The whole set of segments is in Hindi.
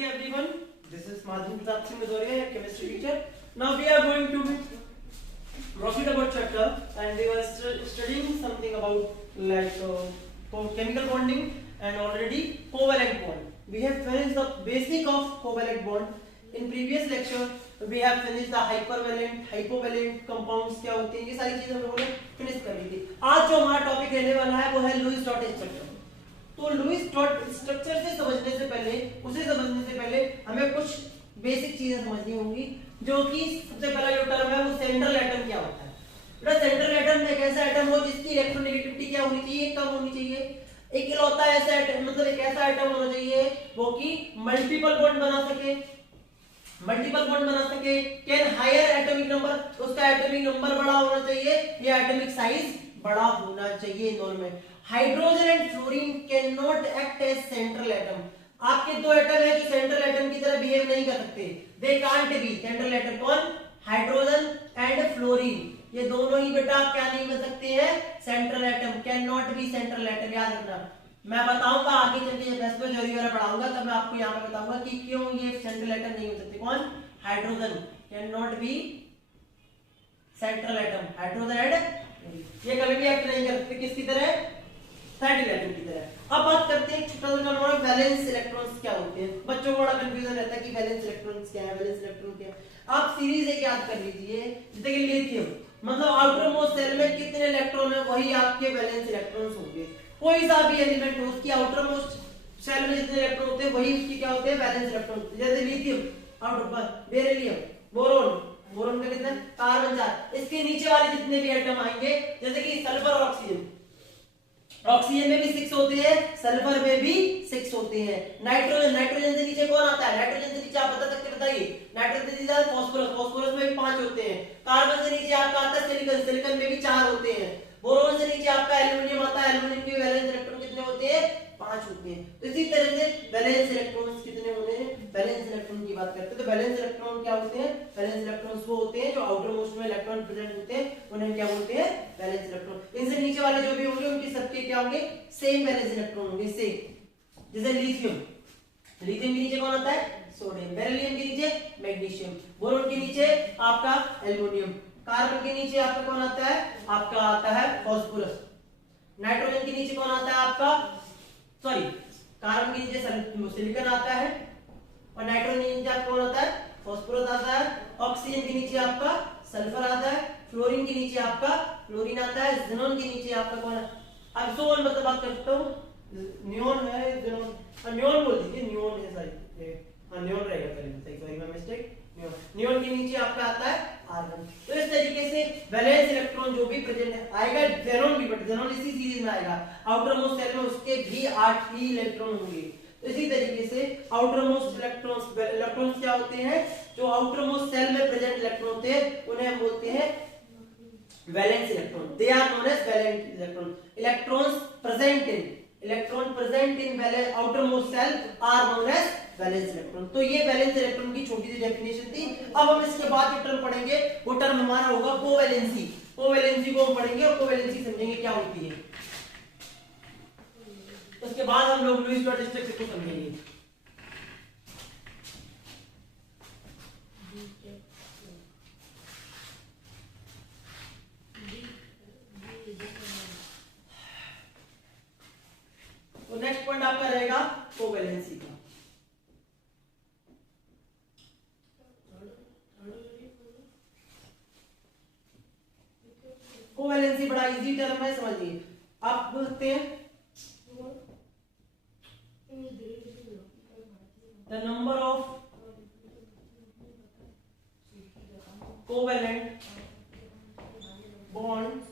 Everyone, this is Madhur Pratap Singh Madoria, chemistry teacher. Now we are going to proceed about chapter, and we were studying something about chemical bonding and already covalent bond. We have finished the basic of covalent bond. In previous lecture, we have finished the hypervalent, hypovalent compounds क्या होते हैं, ये सारी चीजें हम लोगों ने फिनिश कर ली थी. आज जो हमारा टॉपिक रहने वाला है वो है लुईस डॉट स्ट्रक्चर. तो लुईस डॉट स्ट्रक्चर से समझने से पहले, उसे समझने से पहले हमें कुछ बेसिक चीजें समझनी होंगी, जो कि सबसे पहला जो टर्म है वो सेंट्रल एटम क्या होता है. बेटा सेंट्रल एटम एक ऐसा एटम हो जिसकी इलेक्ट्रोनेगेटिविटी क्या होनी चाहिए, कम होनी चाहिए. एक इकलौता ऐसा एटम, मतलब एक ऐसा एटम होना चाहिए वो कि मल्टीपल बॉन्ड बना सके, कैन हायर एटॉमिक नंबर, उसका एटॉमिक नंबर बड़ा होना चाहिए या एटॉमिक साइज बड़ा होना चाहिए. Normal hydrogen and fluorine can not act as central atom. आपके दो एटम है जो सेंट्रल एटम की तरह बिहेव नहीं कर सकते. They can't be central atom. कौन? Hydrogen and fluorine. ये दोनों ही बेटा क्या नहीं बन सकते हैं, central atom. Cannot be central atom. याद रखना, मैं बताऊंगा आगे चल के जब एस्पेक्ट थ्योरी वगैरह पढ़ाऊंगा तब मैं आपको यहां पे बताऊंगा कि क्यों ये सेंट्रल एटम नहीं हो सकते. कौन? Hydrogen can not be central atom. Hydrogen and ये कभी भी एक्ट नहीं कर सकते किसकी तरह, सेंट्रल एटम की तरह. अब बात करते हैं छोटा सा नंबर वैलेंस इलेक्ट्रॉन्स क्या होते हैं. बच्चों को बड़ा कंफ्यूजन रहता है कि वैलेंस इलेक्ट्रॉन्स क्या है, वैलेंस इलेक्ट्रॉन क्या है. आप सीरीज एक याद कर लीजिए, जैसे कि लिथियम, मतलब आउटर मोस्ट सेल में कितने इलेक्ट्रॉन है वही आपके वैलेंस इलेक्ट्रॉन्स होंगे. कोई सा भी एलिमेंट हो उसकी आउटर मोस्ट सेल में जितने इलेक्ट्रॉन होते हैं वही उसकी क्या होते हैं, वैलेंस इलेक्ट्रॉन. जैसे लिथियम आउटर पर, बेरिलियम, बोरोन का कितना, कार्बन 4. इसके नीचे वाले जितने भी एटम आएंगे, जैसे कि सल्फर और ऑक्सीजन में भी 6 होते हैं, सल्फर में भी 6 होते हैं. नाइट्रोजन से नीचे कौन आता है, नाइट्रोजन से नीचे आप बता सकते, बताइए. नाइट्रोजन से नीचे फास्फोरस में भी 5 होते हैं. कार्बन से नीचे आपका आता है सिलिकॉन में भी 4 होते हैं. बोरोन से नीचे आपका एल्युमिनियम आता है, एल्युमिनियम के वैलेंस इलेक्ट्रॉन कितने होते हैं, 5 होते हैं. तो इसी तरह से वैलेंस इलेक्ट्रॉन्स कितने होते हैं, वैलेंस इलेक्ट्रॉन की बात करते हैं. तो वैलेंस इलेक्ट्रॉन क्या होते हैं, वैलेंस इलेक्ट्रॉन्स वो होते हैं जो आउटर मोस्ट में इलेक्ट्रॉन प्रेजेंट होते हैं, उन्हें क्या बोलते हैं, वैलेंस इलेक्ट्रॉन. इनसे नीचे वाले जो भी होंगे उनके सबके क्या होंगे, सेम वैलेंस इलेक्ट्रॉन होंगे, सेम. जैसे लिथियम के नीचे कौन आता है, सोडियम. बेरिलियम के नीचे मैग्नीशियम. बोरोन के नीचे आपका एल्युमिनियम. कार्बन के नीचे आपका कौन आता है, आपका आता है फास्फोरस. नाइट्रोजन के नीचे कौन आता है आपका, कार्बन के नीचे सिलिकॉन आता है, और नाइट्रोजन के नीचे आपका कौन आता है, फास्फोरस आता है. ऑक्सीजन के नीचे आपका सल्फर आता है. फ्लोरीन के नीचे आपका क्लोरीन आता है. ज़ेनॉन के नीचे आपका कौन है, अब सोन मतलब बात करता हूँ, नियोन है, नियोन बोल दीजिए, नियोन है, नियोन रहेगा, सॉरी माय मिस्टेक. नियोन के नीचे आपका आता है आर्गन. तो इस तरीके से वैलेंस इलेक्ट्रॉन जो भी प्रेजेंट है आएगा. ज़ेनॉन भी, बट ज़ेनॉन इसी सीरीज में आएगा. आउटर मोस्ट सेल में उसके भी 8 ही इलेक्ट्रॉन होंगे. तो इसी तरीके से आउटर मोस्ट इलेक्ट्रॉन्स क्या होते हैं, जो आउटर मोस्ट सेल में प्रेजेंट इलेक्ट्रॉन होते हैं उन्हें हम बोलते हैं valence electron. They are known as valence electron. Electron present in outermost shell are known as valence electron. तो ये वैलेंस इलेक्ट्रॉन की छोटी सी डेफिनेशन थी. अब हम इसके बाद जो टर्म पढ़ेंगे वो टर्म हमारा होगा कोवैलेंसी. कोवैलेंसी को हम पढ़ेंगे और कोवैलेंसी समझेंगे क्या होती है. उसके बाद हम लोग लुईस डॉट स्ट्रक्चर को समझेंगे. तो नेक्स्ट पॉइंट आपका रहेगा कोवैलेंसी का. कोवैलेंसी बड़ा इजी टर्म है, समझिए. आप बोलते हैं the number of covalent bond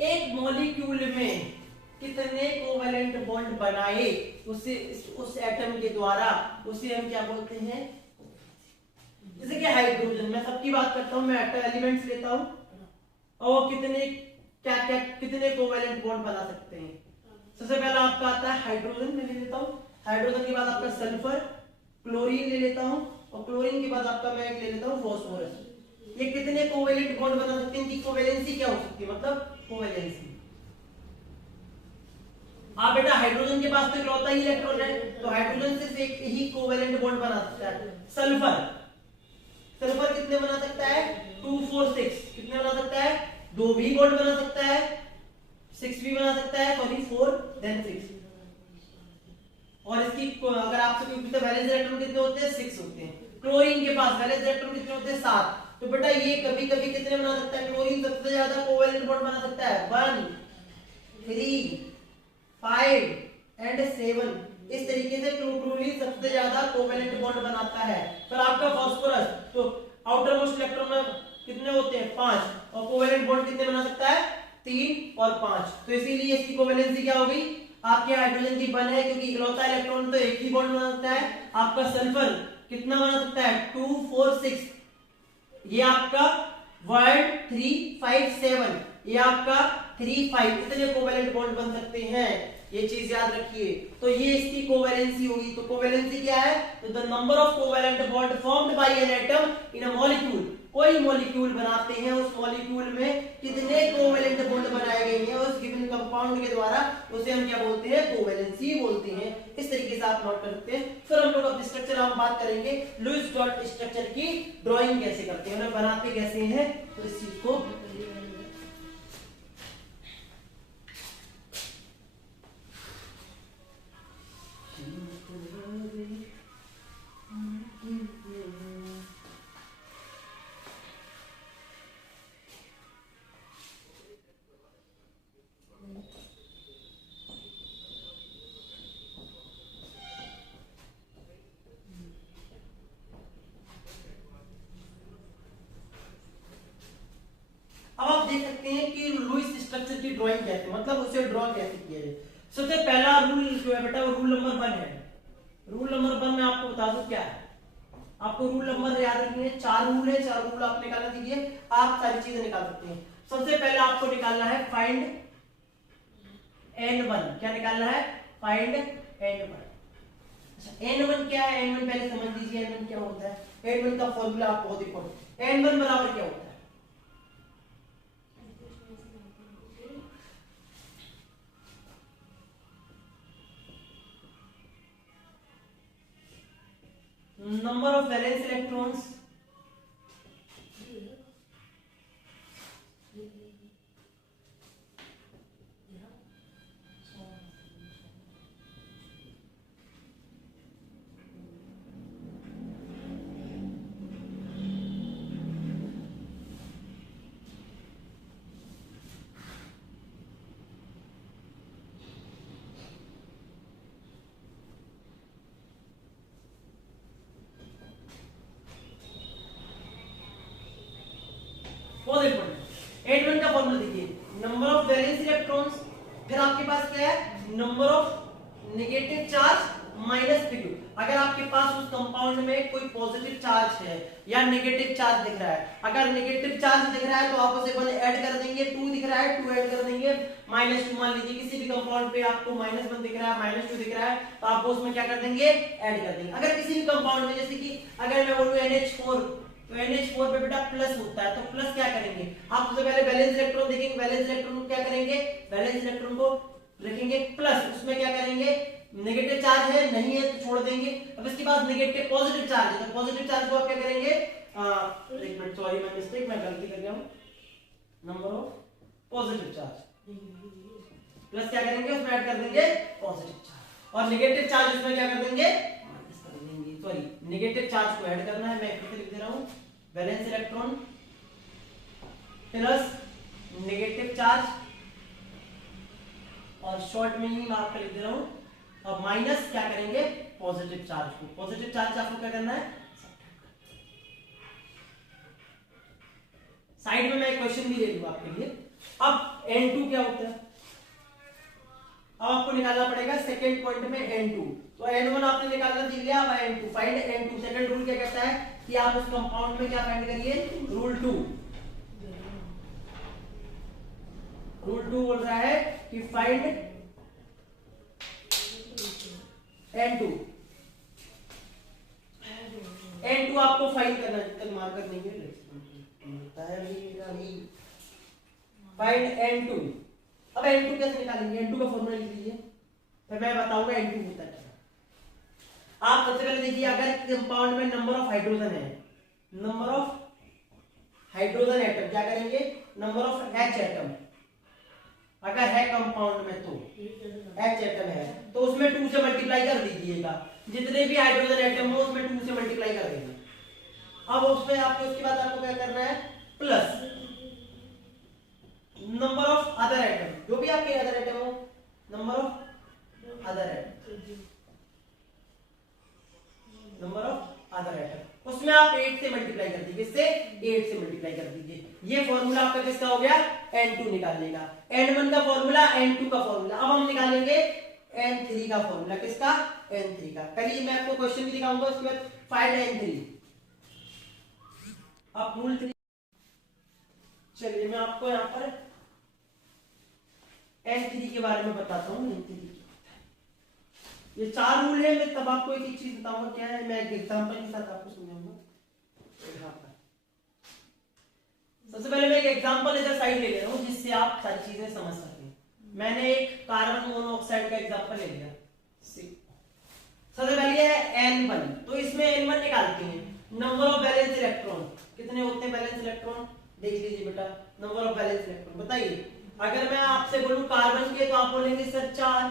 एक मॉलिक्यूल में कितने कोवैलेंट बॉन्ड बनाए उसे उस एटम के द्वारा, उसे हम क्या बोलते हैं. जैसे कि हाइड्रोजन, मैं सबकी बात करता हूं, मैं एलिमेंट्स लेता हूं और कितने क्या क्या कितने कोवेलेंट बॉन्ड बना सकते हैं। सबसे पहला आपका आता है हाइड्रोजन, मैं ले लेता हूं। हाइड्रोजन के बाद आपका सल्फर, क्लोरीन ले लेता हूं, और क्लोरीन के बाद आपका मैं ले लेता हूं फॉस्फोरस। ये कितने कोवेलेंट बॉन्ड बना सकते हैं, इनकी कोवेलेंसी क्या हो सकती है, मतलब कोवेलेंसी। आप बेटा हाइड्रोजन के पास तो इकलौता ही इलेक्ट्रॉन है, तो हाइड्रोजन सिर्फ एक ही कोवेलेंट बॉन्ड बना सकता है। सल्फर, सल्फर कितने बना सकता है, 2 4 6, कितने बना सकता है, 2 भी बॉन्ड बना सकता है, 6 भी बना सकता है, सॉरी 4 देन 6। और इसकी अगर आपसे कोई पूछे वैलेंस इलेक्ट्रॉन कितने होते हैं, 6 होते हैं। क्लोरीन के पास वैलेंस इलेक्ट्रॉन कितने होते हैं, 7। तो बेटा ये कभी कभी कितने बना सकता है, क्लोरीन सबसे ज्यादा कोवेलेंट बॉन्ड बना सकता है, 1 3 5 एंड 7। इस तरीके से क्लोरीन सबसे ज्यादा कोवेलेंट बॉन्ड बनाता है। फिर आपका फास्फोरस, तो आउटर मोस्ट इलेक्ट्रॉन में कितने होते हैं, 5, और कोवेलेंट बॉन्ड कितने बना सकता है, 3 और 5। तो इसीलिए इसकी कोवेलेंसी क्या होगी, आपके हाइड्रोजन की 1 है, क्योंकि इकलौता इलेक्ट्रॉन तो एक ही बॉन्ड बना सकता है। आपका सल्फर कितना बना सकता है, 2 4 6, ये आपका 1 3 5 7, ये आपका 3 5, इतने कोवेलेंट बॉन्ड बन सकते हैं, ये चीज याद रखिए। तो ये इसकी कोवेलेंसी होगी। तो कोवेलेंसी क्या है, तो the number of covalent bond formed by an atom in a molecule. कोई मॉलिक्यूल बनाते हैं, उस मॉलिक्यूल में कितने कोवेलेंट बॉन्ड बनाए गए हैं उस गिवन कंपाउंड के द्वारा, उसे हम क्या बोलते हैं, कोवेलेंसी बोलते हैं। इस तरीके से आप नोट कर सकते हैं। फिर हम लोग अब स्ट्रक्चर हम बात करेंगे, लुईस डॉट स्ट्रक्चर की ड्राइंग कैसे करते हैं, बनाते कैसे हैं, तो इस चीज को अब आप देख सकते हैं कि लुईस स्ट्रक्चर की ड्राइंग कैसे, मतलब उसे ड्रॉ कैसे किया जाए। सबसे पहला रूल जो है बेटा वो रूल नंबर 1 है। रूल नंबर 1 में आपको बता दूं क्या है, आपको रूल नंबर याद रखनी है। 4 रूल है, 4 रूल आप निकालना सीखिए, आप सारी चीजें निकाल सकते हैं। सबसे पहले आपको निकालना है फाइंड n1। क्या निकालना है, फाइंड n1। अच्छा n1 क्या है, n1 पहले समझ लीजिए n1 क्या होता है। n1 का फॉर्मूला आप बहुत इंपॉर्टेंट, n1 बराबर क्या होता है, number of valence electrons बहुत इंपॉर्टेंट। 8 का फॉर्मूला देखिए, नंबर ऑफ वैलेंस इलेक्ट्रॉन्स, फिर आपके पास क्या है, number of negative charge minus PQ. अगर आपके पास उस कंपाउंड में कोई पॉजिटिव चार्ज है या नेगेटिव चार्ज दिख रहा है, अगर नेगेटिव चार्ज दिख रहा है तो आप उसे 1 ऐड कर देंगे, 2 दिख रहा है 2 ऐड कर देंगे, -2 मान लीजिए किसी भी कंपाउंड पे आपको -1 दिख रहा है, -2 दिख रहा है, तो आप उसमें क्या कर देंगे, ऐड कर देंगे। अगर किसी भी कंपाउंड में, जैसे कि अगर मैं बोलूं NH4, तो NH4 पे बेटा प्लस होता है, तो प्लस क्या करेंगे, आप सबसे पहले वैलेंस इलेक्ट्रॉन देखेंगे, वैलेंस इलेक्ट्रॉन को क्या करेंगे, वैलेंस इलेक्ट्रॉन को रखेंगे प्लस, उसमें क्या करेंगे, नेगेटिव चार्ज है नहीं है तो छोड़ देंगे। अब इसके बाद नेगेटिव पॉजिटिव चार्ज है, तो पॉजिटिव चार्ज को आप क्या करेंगे, एक मिनट सॉरी मैं मिस्टेक, मैं गलती कर गया हूं, number of positive charge plus क्या करेंगे, उसमें ऐड कर देंगे पॉजिटिव चार्ज, और नेगेटिव चार्ज उसमें क्या कर देंगे, माइनस कर देंगे। सॉरी नेगेटिव चार्ज को ऐड करना है, मैं फिर लिख दे रहा हूं, valence electron plus negative charge, और शॉर्ट में ही मैं आपको लिख दे रहा हूं, और माइनस क्या करेंगे, पॉजिटिव चार्ज को। पॉजिटिव चार्ज आपको क्या करना है, साइड में मैं क्वेश्चन भी दे दूंगा आपके लिए। अब N2 क्या होता है, अब आपको निकालना पड़ेगा सेकंड पॉइंट में N2। तो N1 आपने निकालना सीख लिया, अब N2 find N2। Second rule क्या कहता है कि आप उस कंपाउंड में क्या फाइंड करिए, रूल 2, रूल 2 बोल रहा है कि फाइंड N2 आपको फाइंड करना है, तक मार्कर नहीं है फाइंड N2। अब N2 कैसे निकालेंगे? N2 का फॉर्मूला लिख लीजिए, फिर मैं बताऊंगा N2 होता है क्या। आप सबसे पहले देखिए, अगर कंपाउंड में नंबर ऑफ हाइड्रोजन है, नंबर ऑफ हाइड्रोजन एटम, क्या करेंगे? नंबर ऑफ H एटम अगर है कंपाउंड में तो H एटम है तो उसमें 2 से मल्टीप्लाई कर दीजिएगा, जितने भी हाइड्रोजन एटम हो उसमें 2 से मल्टीप्लाई कर देंगे। अब उसमें आपको उसके बाद आपको क्या करना है? Plus number of other atom, जो भी आपके अदर एटम हो, number of other atom, number of other atom, उसमें आप 8 से मल्टीप्लाई कर दीजिए, इससे 8 से मल्टीप्लाई कर दीजिए। ये फॉर्मूला आपका किसका हो गया? N2 निकालने का। N1 का फॉर्मूला, N2 का फॉर्मूला। अब हम निकालेंगे N3 का फॉर्मूला। किसका? N3 का। पहले मैं आपको क्वेश्चन भी दिखाऊंगा, उसके बाद फाइंड N3। अब रूल 3, चलिए मैं आपको यहाँ पर N3 के बारे में बताता हूँ। N3 ये 4 रूल है, मैं तब आपको एक चीज बताऊंगा क्या है, मैं एक एग्जांपल के साथ आपको समझाऊंगा। सबसे पहले मैं एक एग्जांपल इधर साइड ले ले रहा हूँ जिससे आप सारी चीजें समझ सकें। मैंने एक कार्बन मोनोऑक्साइड का एग्जांपल ले लिया। सबसे पहले है N1, तो इसमें N1 निकालते हैं। नंबर ऑफ वैलेंस इलेक्ट्रॉन कितने होते हैं? वैलेंस इलेक्ट्रॉन देख लीजिए बेटा, नंबर ऑफ वैलेंस इलेक्ट्रॉन बताइए। अगर मैं आपसे बोलूं कार्बन के तो आप बोलेंगे सर 4,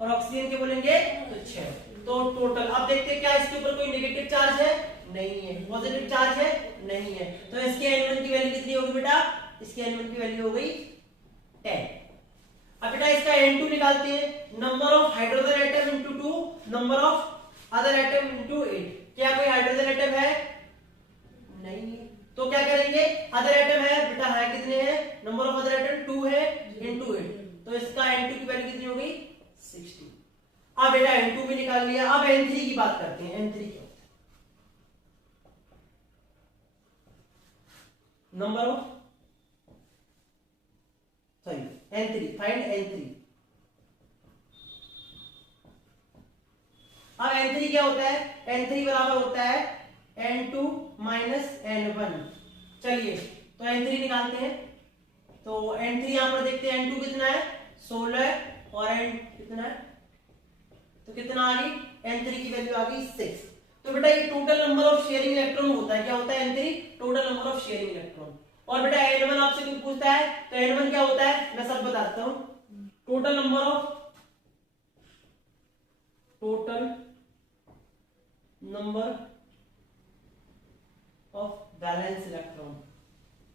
और ऑक्सीजन के बोलेंगे तो 6, तो टोटल। अब देखते हैं क्या इसके ऊपर कोई नेगेटिव चार्ज है? नहीं है। पॉजिटिव चार्ज है? नहीं है। तो इसके N1 की वैल्यू कितनी होगी बेटा? इसके N1 की वैल्यू हो गई 10। अब बेटा इसका N2 निकालते हैं। Number of hydrogen atom into 2, number of other atom into 8। क्या कोई हाइड्रोजन एटम है? नहीं है। तो क्या करेंगे? अदर एटम है बेटा, है कितने हैं? नंबर ऑफ अदर एटम 2 है इंटू 8, तो इसका N2 की वैल्यू कितनी हो गई? 60। अब बेटा N2 भी निकाल लिया। अब N3 की बात करते हैं। N3 क्या होता है? Number of N3, find N3। अब N3 क्या होता है? N3 बराबर होता है N2 माइनस N1। चलिए तो N3 निकालते हैं। तो N3 यहां पर देखते हैं, N2 कितना है? 16, और N कितना है? तो कितना आ गई? N3 की वैल्यू आ गई 6। तो बेटा ये total number of sharing electron होता है। क्या होता है? N3 total number of sharing electron. और बेटा N1 आपसे कुछ पूछता है तो N1 क्या होता है? मैं सब बताता हूं। Total number of valence electron,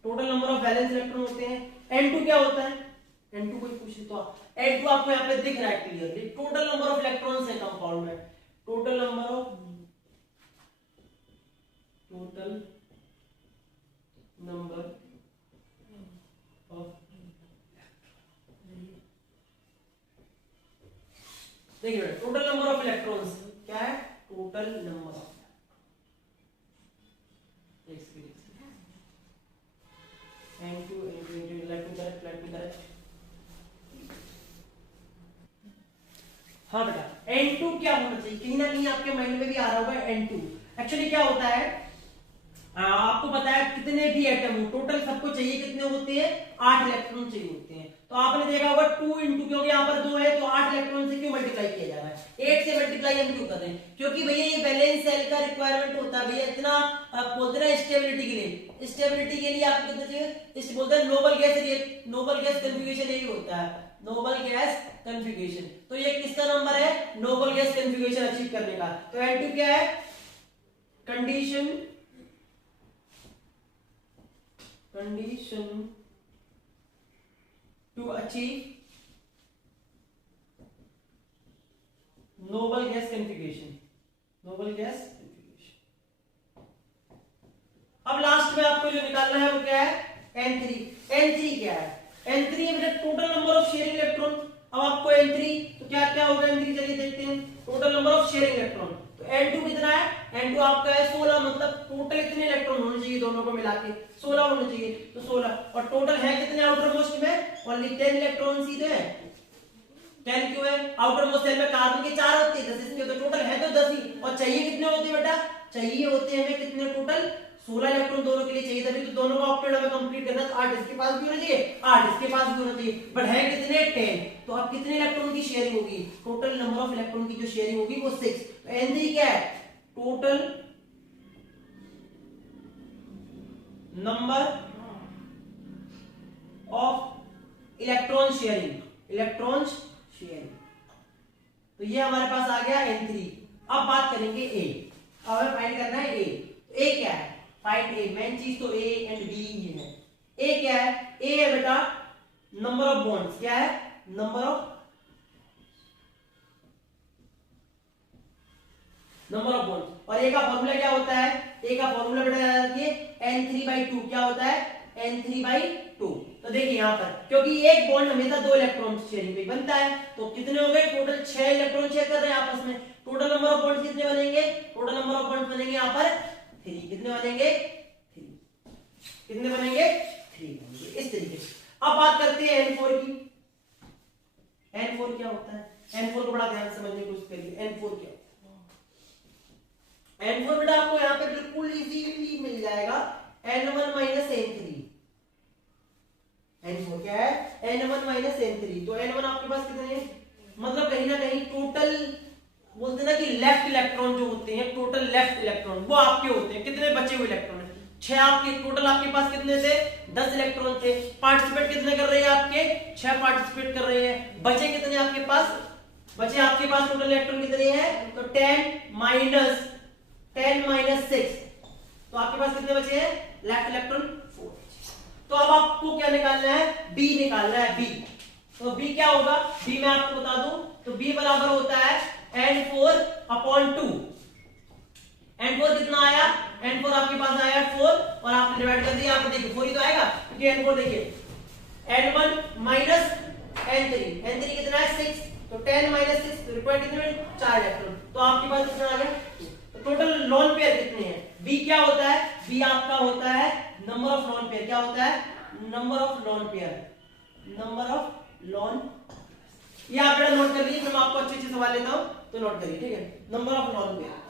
total number of valence electron होते हैं। N2 क्या होता है? N2 कोई पूछे तो N2 आपको यहाँ पे दिख रहा है clearly. Total number of electrons है कंपाउंड में। टोटल नंबर ऑफ देखिए टोटल नंबर ऑफ इलेक्ट्रॉन्स क्या है? टोटल नंबर ऑफ हाँ बेटा N2 क्या होना चाहिए? कहीं ना कहीं आपके माइंड में भी आ रहा होगा N2। एक्चुअली क्या होता है, आपको पता है कितने भी एटम हो टोटल सबको चाहिए कितने होते हैं? 8 इलेक्ट्रॉन चाहिए होते हैं। तो आपने देखा होगा 2 इंटू, क्योंकि यहाँ पर 2 है तो 8 इलेक्ट्रॉन से क्यों मल्टीप्लाई किया जा रहा है? 8 से मल्टीप्लाई हम क्यों कर रहे हैं? क्योंकि भैया ये वैलेंस सेल का रिक्वायरमेंट होता है भैया, इतना बोलते हैं स्टेबिलिटी के लिए। स्टेबिलिटी के लिए आपको कितना चाहिए? बोलते हैं noble gas, noble gas configuration यही होता है, नोबल गैस कन्फिगरेशन। तो ये किसका नंबर है? नोबल गैस कन्फिगरेशन अचीव करने का। तो N2 क्या है? Condition to achieve noble gas configuration। अब लास्ट में आपको जो निकालना है वो क्या है? N3 क्या है? N3 है total number of sharing electron. अब आपको N3 तो क्या क्या होगा N3? चलिए देखते हैं। Total number of sharing electron, तो N2 कितना है? N2 आपका है 16, मतलब टोटल कितने इलेक्ट्रॉन होने चाहिए दोनों को मिला के 16 होने चाहिए, तो 16, और टोटल है कितने आउटर मोस्ट में, ओनली 10 इलेक्ट्रॉन सीधे हैं। 10 क्यों है, आउटर मोस्ट शेल में कार्बन के 4 होते हैं, 10 इसके, तो टोटल है तो 10 ही, और चाहिए कितने होते हैं बेटा, चाहिए होते हैं हमें कितने, टोटल 16 इलेक्ट्रॉन दोनों के लिए चाहिए, तभी तो दोनों का ऑक्टेट हमें कंप्लीट करना, तो 8 इसके पास भी होना चाहिए, 8 इसके पास भी होना चाहिए, बट है कितने 10, तो अब कितने इलेक्ट्रॉन की शेयरिंग होगी, टोटल नंबर ऑफ इलेक्ट्रॉन की जो शेयरिंग होगी वो 6, तो N3 क्या है, total number of electron sharing, electron sharing, तो ये हमारे पास आ गया N3। अब बात करेंगे A, अब हमें फाइंड करना है A, तो A क्या है, फाइंड A, मेन चीज तो A एंड B ही है। A क्या है, A है बेटा नंबर ऑफ बॉन्ड्स, क्या है, नंबर ऑफ बॉन्ड्स, और A का फॉर्मूला क्या होता है, A का फॉर्मूला बेटा याद रखिए N3/2, क्या होता है, N3/2। तो देखिए यहाँ पर, क्योंकि एक बॉन्ड हमेशा 2 इलेक्ट्रॉन शेयरिंग पे बनता है, तो कितने हो गए, टोटल 6 इलेक्ट्रॉन शेयर कर रहे हैं आपस में, टोटल नंबर ऑफ बॉन्ड्स कितने बनेंगे, टोटल नंबर ऑफ बॉन्ड्स बनेंगे यहाँ पर 3, कितने बनेंगे 3, कितने बनेंगे 3 बनेंगे, इस तरीके से। अब बात करते हैं N4 की, N4 क्या होता है, N4 को बड़ा ध्यान से समझने की कोशिश करिए, N4 क्या होता है, N4 बेटा आपको यहाँ पे बिल्कुल इजीली मिल जाएगा, N1 - N3, N4 क्या है, N1 - N3, तो N1 आपके पास कितने हैं, मतलब कहीं ना कहीं टोटल बोलते ना कि लेफ्ट इलेक्ट्रॉन जो होते हैं, टोटल लेफ्ट इलेक्ट्रॉन वो आपके होते हैं, कितने बचे हुए इलेक्ट्रॉन है 6, आपके टोटल आपके पास कितने थे 10 इलेक्ट्रॉन थे, पार्टिसिपेट कितने कर रहे हैं आपके 6 पार्टिसिपेट कर रहे हैं, बचे कितने आपके पास, बचे आपके पास टोटल इलेक्ट्रॉन कितने हैं, तो 10 - 6, तो आपके पास कितने बचे हैं लेफ्ट इलेक्ट्रॉन 4। तो अब आपको क्या निकालना है, B निकालना है, B, तो B क्या होगा, B मैं आपको बता दूं, तो B बराबर होता है N4/2, N4 कितना आया, N4 आपके पास आया 4, और आपने डिवाइड कर दिया, आपको देखिए 4 ही तो आएगा, क्योंकि N4 देखिए N1 - N3, N3 कितना है 6, तो 10 - 6 तो रिक्वायर्ड कितने में 4 इलेक्ट्रॉन, तो आपके पास कितना आ गया, तो टोटल लोन पेयर कितने हैं, B क्या होता है, B आपका होता है नंबर ऑफ लोन पेयर, क्या होता है, number of lone pair, number of loan, ये आप बेटा नोट कर लीजिए, फिर मैं आपको अच्छे अच्छे सवाल लेता हूं तो नोट करिए, ठीक है, नंबर ऑफ लोन पेयर।